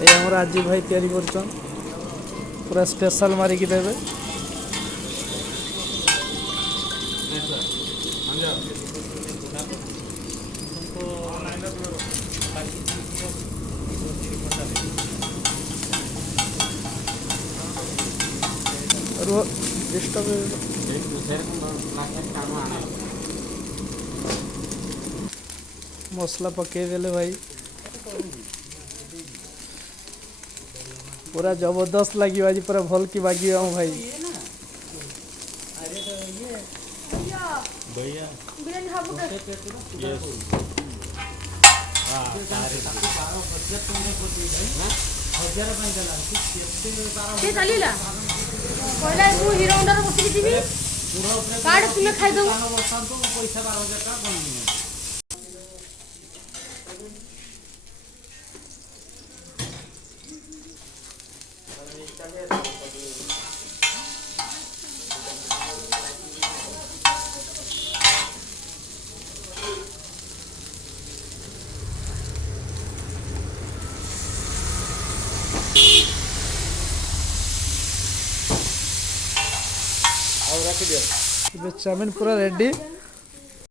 ये हमर आजी भाई तैयारी करछन पूरा स्पेशल मारी की देबे। और डिस्टर्ब मसला पके देले भाई पूरा जबरदस्त लगी आज पूरा भल की बागी हम भाई भैया ସେ ଚାଲିଲା କହିଲା ମୁଁ ହିରୋ ହୋଣ୍ଡାରେ ବସିକି ଯିବି କାର୍ଡ ତୁମେ ଖାଇଦବ। चाउमिन पूरा रेडी।